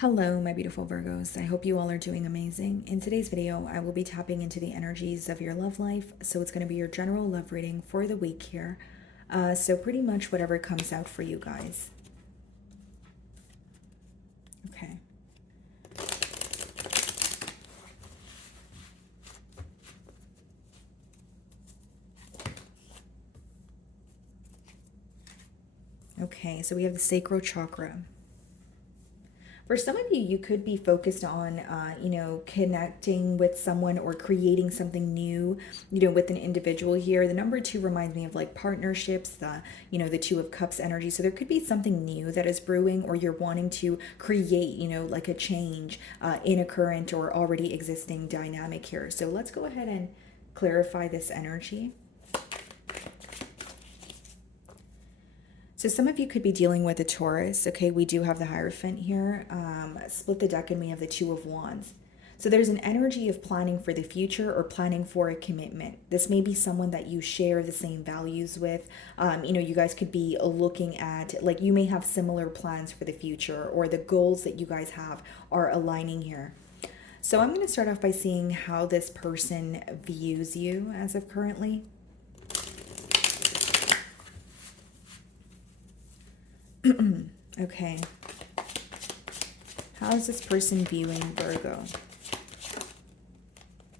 Hello, my beautiful Virgos. I hope you all are doing amazing. In today's video, I will be tapping into the energies of your love life. So it's going to be your general love reading for the week here. So pretty much whatever comes out for you guys. Okay. Okay, so we have the sacral chakra. For some of you, you could be focused on, connecting with someone or creating something new, with an individual here. The number 2 reminds me of like partnerships, the 2 of cups energy. So there could be something new that is brewing, or you're wanting to create, like a change in a current or already existing dynamic here. So let's go ahead and clarify this energy. So some of you could be dealing with a Taurus. Okay, we do have the Hierophant here. Split the deck and we have the 2 of Wands. So there's an energy of planning for the future or planning for a commitment. This may be someone that you share the same values with. You guys could be looking at, like, you may have similar plans for the future, or the goals that you guys have are aligning here. So I'm going to start off by seeing how this person views you as of currently. Okay. How is this person viewing Virgo?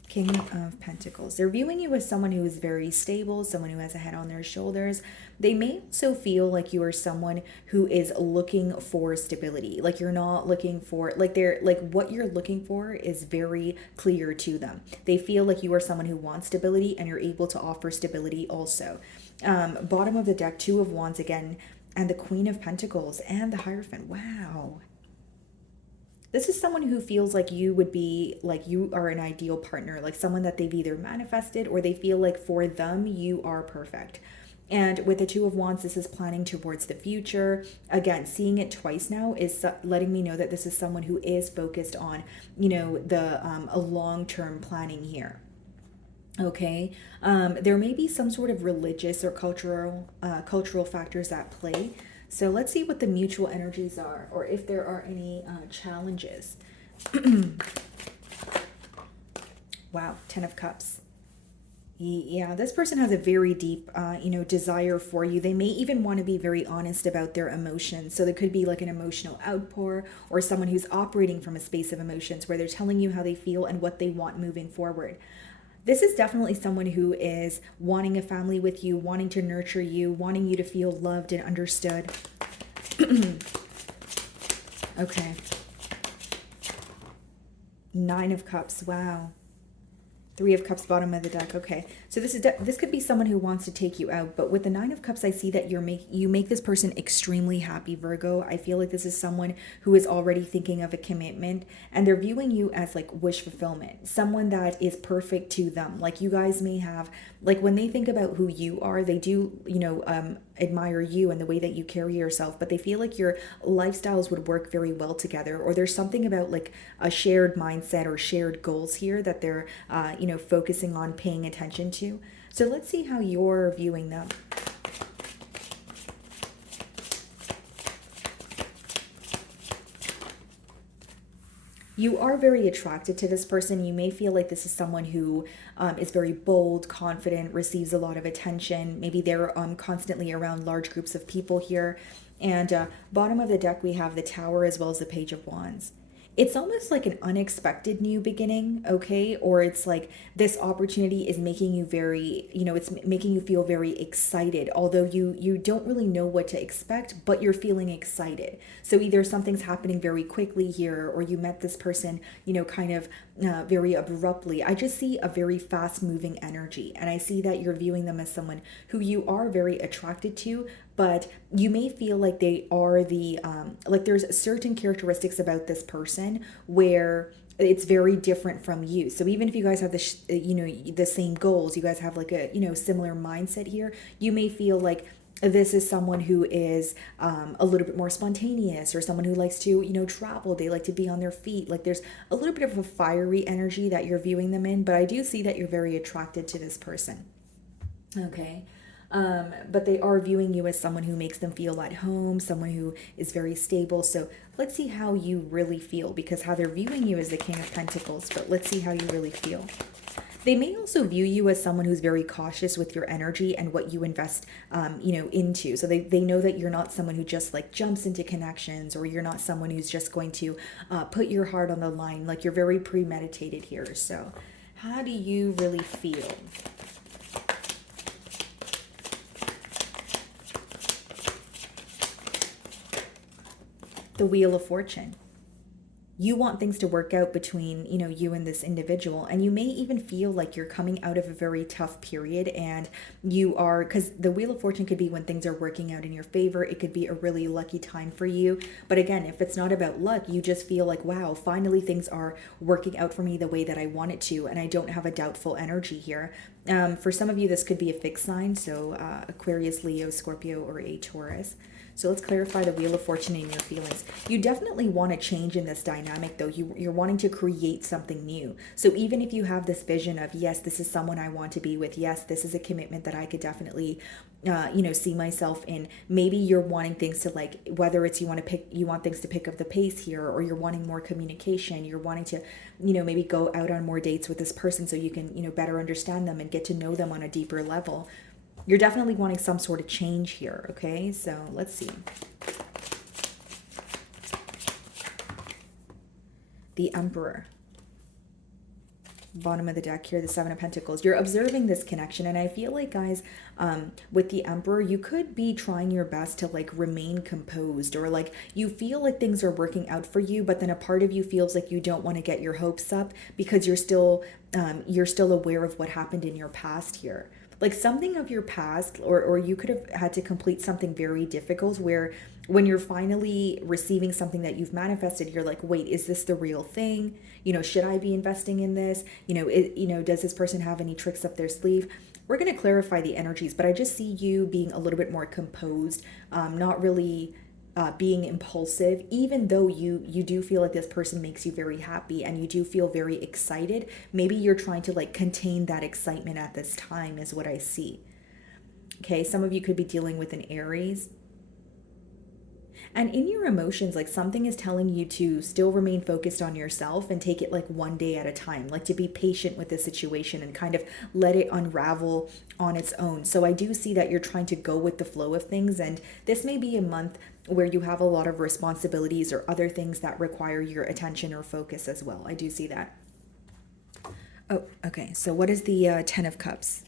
King of Pentacles. They're viewing you as someone who is very stable, someone who has a head on their shoulders. They may also feel like you are someone who is looking for stability. Like you're not looking for, like they're like what you're looking for is very clear to them. They feel like you are someone who wants stability and you're able to offer stability also. Bottom of the deck, 2 of Wands again, and the Queen of Pentacles and the Hierophant. Wow. This is someone who feels like you would be, like you are an ideal partner, like someone that they've either manifested or they feel like for them, you are perfect. And with the 2 of Wands, this is planning towards the future. Again, seeing it twice now is letting me know that this is someone who is focused on, a long-term planning here. Okay, there may be some sort of religious or cultural factors at play. So let's see what the mutual energies are, or if there are any challenges. Wow, 10 of Cups. Yeah, this person has a very deep, desire for you. They may even want to be very honest about their emotions. So there could be like an emotional outpour, or someone who's operating from a space of emotions where they're telling you how they feel and what they want moving forward. This is definitely someone who is wanting a family with you, wanting to nurture you, wanting you to feel loved and understood. Okay. 9 of Cups. Wow. 3 of Cups, bottom of the deck. Okay, so this could be someone who wants to take you out, but with the 9 of Cups, I see that you make this person extremely happy, Virgo. I feel like this is someone who is already thinking of a commitment, and they're viewing you as like wish fulfillment, someone that is perfect to them. Like you guys may have, like when they think about who you are, they do, admire you and the way that you carry yourself, but they feel like your lifestyles would work very well together, or there's something about like a shared mindset or shared goals here that they're, focusing on, paying attention to. So let's see how you're viewing them. You are very attracted to this person. You may feel like this is someone who is very bold, confident, receives a lot of attention. Maybe they're constantly around large groups of people here. And bottom of the deck, we have the Tower as well as the Page of Wands. It's almost like an unexpected new beginning, okay? Or it's like this opportunity is making you very, it's making you feel very excited, although you don't really know what to expect, but you're feeling excited. So either something's happening very quickly here, or you met this person, kind of very abruptly. I just see a very fast moving energy, and I see that you're viewing them as someone who you are very attracted to, but you may feel like they are like there's certain characteristics about this person where it's very different from you. So even if you guys have the same goals, you guys have like a, similar mindset here, you may feel like this is someone who is a little bit more spontaneous, or someone who likes to, travel. They like to be on their feet. Like there's a little bit of a fiery energy that you're viewing them in, but I do see that you're very attracted to this person. Okay. But they are viewing you as someone who makes them feel at home, someone who is very stable. So let's see how you really feel, because how they're viewing you is the King of Pentacles, but let's see how you really feel. They may also view you as someone who's very cautious with your energy and what you invest, into. So they know that you're not someone who just like jumps into connections, or you're not someone who's just going to put your heart on the line. Like, you're very premeditated here. So how do you really feel? The Wheel of Fortune. You want things to work out between, you and this individual, and you may even feel like you're coming out of a very tough period, and you are, because the Wheel of Fortune could be when things are working out in your favor. It could be a really lucky time for you. But again, if it's not about luck, you just feel like, wow, finally things are working out for me the way that I want it to, and I don't have a doubtful energy here. For some of you, this could be a fixed sign, so Aquarius, Leo, Scorpio, or a Taurus. So let's clarify the Wheel of Fortune in your feelings. You definitely want to change in this dynamic, though. You're wanting to create something new. So even if you have this vision of, yes, this is someone I want to be with. Yes, this is a commitment that I could definitely, see myself in. Maybe you're wanting things to, like, whether it's you want things to pick up the pace here, or you're wanting more communication. You're wanting to, maybe go out on more dates with this person so you can, better understand them and get to know them on a deeper level. You're definitely wanting some sort of change here, okay? So let's see. The Emperor. Bottom of the deck here, the Seven of Pentacles. You're observing this connection, and I feel like, guys, with the Emperor, you could be trying your best to like remain composed, or like you feel like things are working out for you, but then a part of you feels like you don't want to get your hopes up because you're still aware of what happened in your past here. Like something of your past, or you could have had to complete something very difficult, where when you're finally receiving something that you've manifested, you're like, wait, is this the real thing? Should I be investing in this? Does this person have any tricks up their sleeve? We're going to clarify the energies, but I just see you being a little bit more composed, not really being impulsive, even though you do feel like this person makes you very happy and you do feel very excited. Maybe you're trying to like contain that excitement at this time, is what I see. Okay, some of you could be dealing with an Aries. And in your emotions, like something is telling you to still remain focused on yourself and take it like one day at a time, like to be patient with the situation and kind of let it unravel on its own. So I do see that you're trying to go with the flow of things, and this may be a month where you have a lot of responsibilities or other things that require your attention or focus as well. I do see that. Oh, okay. So what is the Ten of Cups?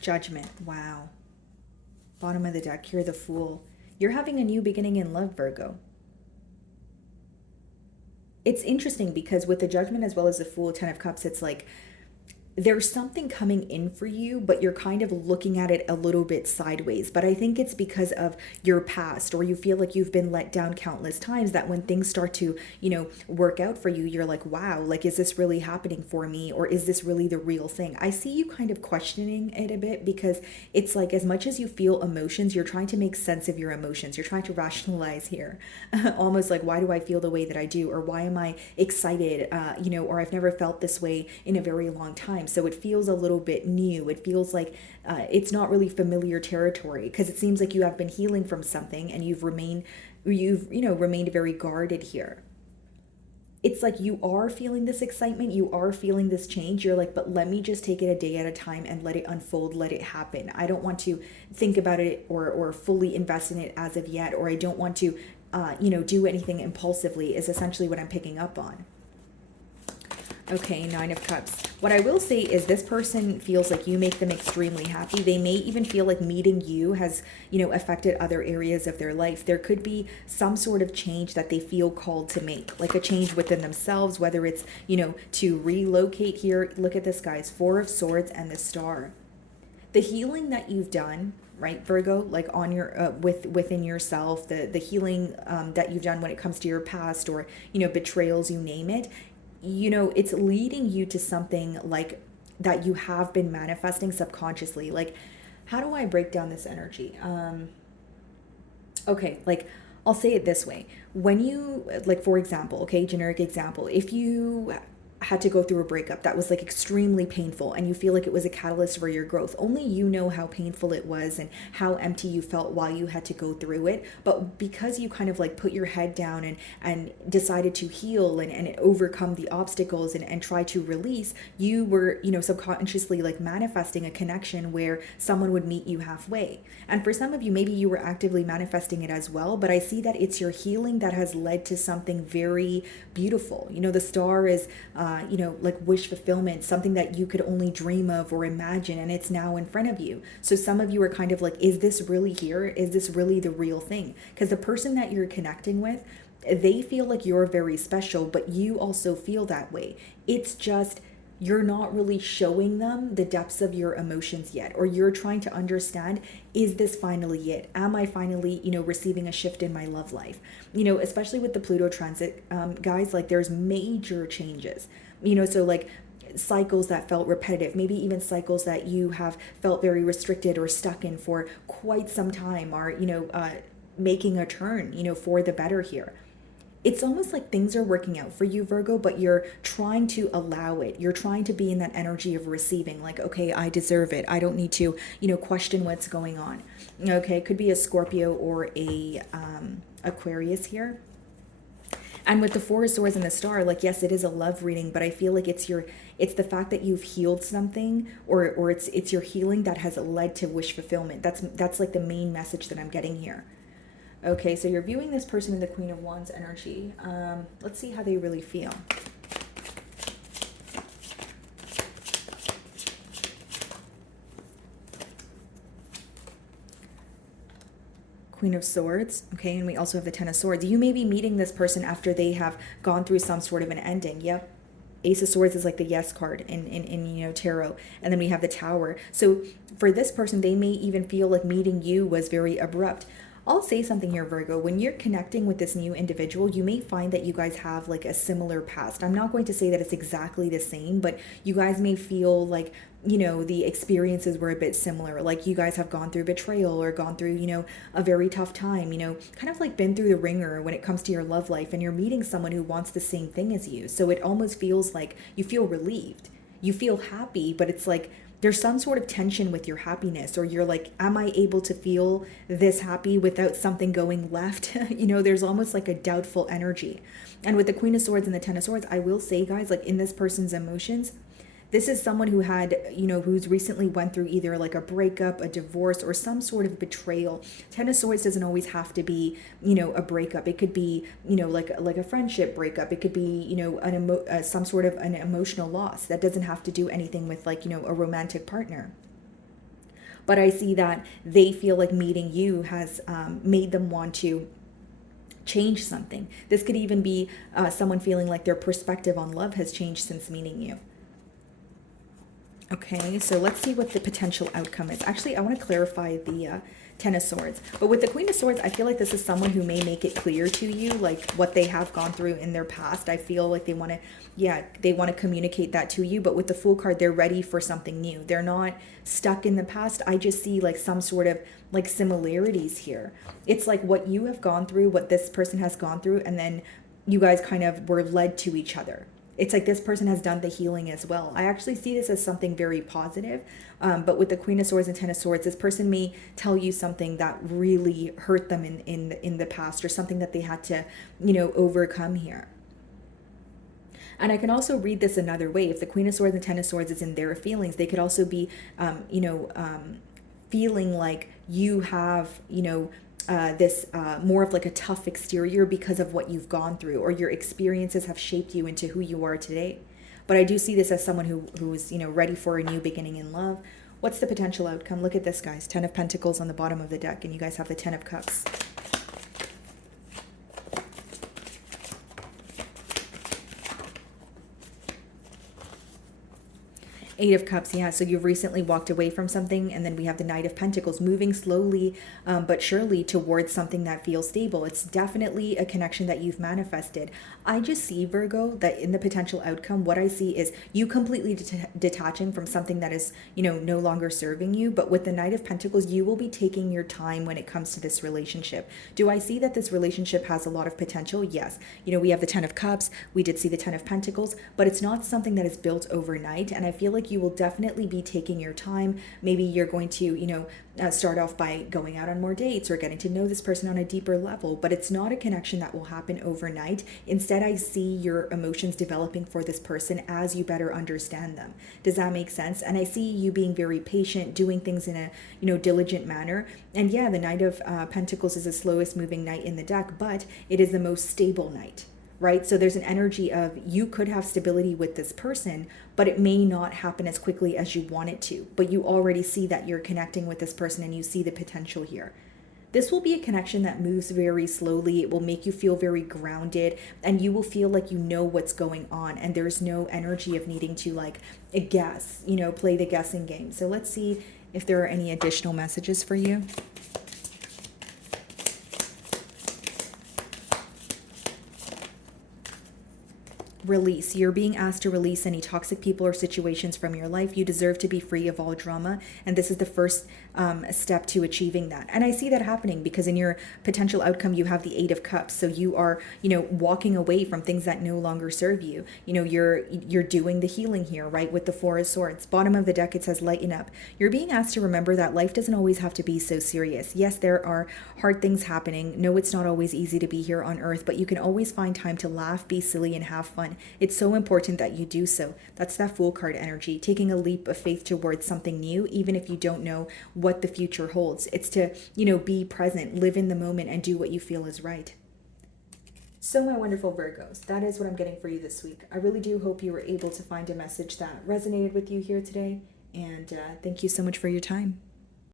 Judgment. Wow. Bottom of the deck, you're the Fool. You're having a new beginning in love, Virgo. It's interesting because with the Judgment as well as the Fool, Ten of Cups, it's like there's something coming in for you, but you're kind of looking at it a little bit sideways. But I think it's because of your past, or you feel like you've been let down countless times, that when things start to, work out for you, you're like, wow, like, is this really happening for me? Or is this really the real thing? I see you kind of questioning it a bit, because it's like, as much as you feel emotions, you're trying to make sense of your emotions. You're trying to rationalize here. Almost like, why do I feel the way that I do? Or why am I excited? Or I've never felt this way in a very long time. So it feels a little bit new. It feels like it's not really familiar territory, because it seems like you have been healing from something and you've remained very guarded here. It's like you are feeling this excitement, you are feeling this change. You're like, but let me just take it a day at a time and let it unfold, let it happen. I don't want to think about it or fully invest in it as of yet, or I don't want to do anything impulsively, is essentially what I'm picking up on. Okay, Nine of Cups. What I will say is this person feels like you make them extremely happy. They may even feel like meeting you has, affected other areas of their life. There could be some sort of change that they feel called to make, like a change within themselves, whether it's, to relocate here. Look at this, guys. Four of Swords and the Star. The healing that you've done, right, Virgo, like on your within yourself, the healing that you've done when it comes to your past, or betrayals, you name it, it's leading you to something like that you have been manifesting subconsciously. Like, how do I break down this energy? Okay, like I'll say it this way. When you, like, for example, okay, generic example, if you had to go through a breakup that was like extremely painful and you feel like it was a catalyst for your growth, only you know how painful it was and how empty you felt while you had to go through it. But because you kind of like put your head down and decided to heal and overcome the obstacles and try to release, you were, you know, subconsciously like manifesting a connection where someone would meet you halfway. And for some of you, maybe you were actively manifesting it as well, but I see that it's your healing that has led to something very beautiful. You know, the star is you know, like wish fulfillment, something that you could only dream of or imagine, and it's now in front of you. So some of you are kind of like, is this really here? Is this really the real thing? Because the person that you're connecting with, they feel like you're very special, but you also feel that way. It's just you're not really showing them the depths of your emotions yet, or you're trying to understand, is this finally it? Am I finally, you know, receiving a shift in my love life? You know, especially with the Pluto transit, guys, like there's major changes, you know, so like cycles that felt repetitive, maybe even cycles that you have felt very restricted or stuck in for quite some time are, you know, making a turn, you know, for the better here. It's almost like things are working out for you, Virgo, but you're trying to allow it. You're trying to be in that energy of receiving, like, okay, I deserve it. I don't need to, you know, question what's going on. Okay, could be a Scorpio or a Aquarius here. And with the Four of Swords and the Star, like, yes, it is a love reading, but I feel like it's the fact that you've healed something, or it's your healing that has led to wish fulfillment. That's like the main message that I'm getting here. Okay, so you're viewing this person in the Queen of Wands energy. Let's see how they really feel. Queen of Swords, okay, and we also have the Ten of Swords. You may be meeting this person after they have gone through some sort of an ending. Yep. Ace of Swords is like the yes card in you know, tarot, and then we have the Tower. So for this person, they may even feel like meeting you was very abrupt. I'll say something here, Virgo. When you're connecting with this new individual, you may find that you guys have like a similar past. I'm not going to say that it's exactly the same, but you guys may feel like, you know, the experiences were a bit similar. Like you guys have gone through betrayal or gone through, you know, a very tough time, you know, kind of like been through the ringer when it comes to your love life, and you're meeting someone who wants the same thing as you. So it almost feels like you feel relieved. You feel happy, but it's like there's some sort of tension with your happiness, or you're like, am I able to feel this happy without something going left? You know, there's almost like a doubtful energy. And with the Queen of Swords and the Ten of Swords, I will say, guys, like in this person's emotions, this is someone who had, you know, who's recently went through either like a breakup, a divorce, or some sort of betrayal. Ten of Swords doesn't always have to be, you know, a breakup. It could be, you know, like a friendship breakup. It could be, you know, some sort of an emotional loss. That doesn't have to do anything with like, you know, a romantic partner. But I see that they feel like meeting you has made them want to change something. This could even be someone feeling like their perspective on love has changed since meeting you. Okay, so let's see what the potential outcome is. Actually, I want to clarify the Ten of Swords. But with the Queen of Swords, I feel like this is someone who may make it clear to you, like what they have gone through in their past. I feel like they want to, yeah, they want to communicate that to you. But with the Fool card, they're ready for something new. They're not stuck in the past. I just see like some sort of like similarities here. It's like what you have gone through, what this person has gone through, and then you guys kind of were led to each other. It's like this person has done the healing as well. I actually see this as something very positive. But with the Queen of Swords and Ten of Swords, this person may tell you something that really hurt them in the past, or something that they had to, you know, overcome here. And I can also read this another way. If the Queen of Swords and Ten of Swords is in their feelings, they could also be, you know, feeling like you have, you know, this more of like a tough exterior because of what you've gone through, or your experiences have shaped you into who you are today. But I do see this as someone who is, you know, ready for a new beginning in love. What's the potential outcome? Look at this, guys. 10 of Pentacles on the bottom of the deck, and you guys have the 10 of Cups. Eight of Cups, yeah. So you've recently walked away from something, and then we have the Knight of Pentacles moving slowly but surely towards something that feels stable. It's definitely a connection that you've manifested. I just see, Virgo, that in the potential outcome, what I see is you completely detaching from something that is, no longer serving you. But with the Knight of Pentacles, you will be taking your time when it comes to this relationship. Do I see that this relationship has a lot of potential? Yes. We have the Ten of Cups, we did see the Ten of Pentacles, but it's not something that is built overnight. And I feel like you will definitely be taking your time. Maybe you're going to, start off by going out on more dates or getting to know this person on a deeper level, but it's not a connection that will happen overnight. Instead, I see your emotions developing for this person as you better understand them. Does that make sense? And I see you being very patient, doing things in a, diligent manner. And yeah, the Knight of Pentacles is the slowest moving knight in the deck, but it is the most stable knight. Right? So there's an energy of you could have stability with this person, but it may not happen as quickly as you want it to. But you already see that you're connecting with this person and you see the potential here. This will be a connection that moves very slowly. It will make you feel very grounded, and you will feel like you know what's going on, and there's no energy of needing to guess, play the guessing game. So let's see if there are any additional messages for you. Release. You're being asked to release any toxic people or situations from your life. You deserve to be free of all drama, and this is the first step to achieving that. And I see that happening because in your potential outcome, you have the Eight of Cups. So you are, walking away from things that no longer serve you. You're doing the healing here, right? With the Four of Swords. Bottom of the deck, it says lighten up. You're being asked to remember that life doesn't always have to be so serious. Yes, there are hard things happening. No, it's not always easy to be here on earth, but you can always find time to laugh, be silly, and have fun. It's so important that you do so. That's that Fool card energy, taking a leap of faith towards something new, even if you don't know what the future holds. It's to, be present, live in the moment, and do what you feel is right. So my wonderful Virgos, that is what I'm getting for you this week. I really do hope you were able to find a message that resonated with you here today. And thank you so much for your time.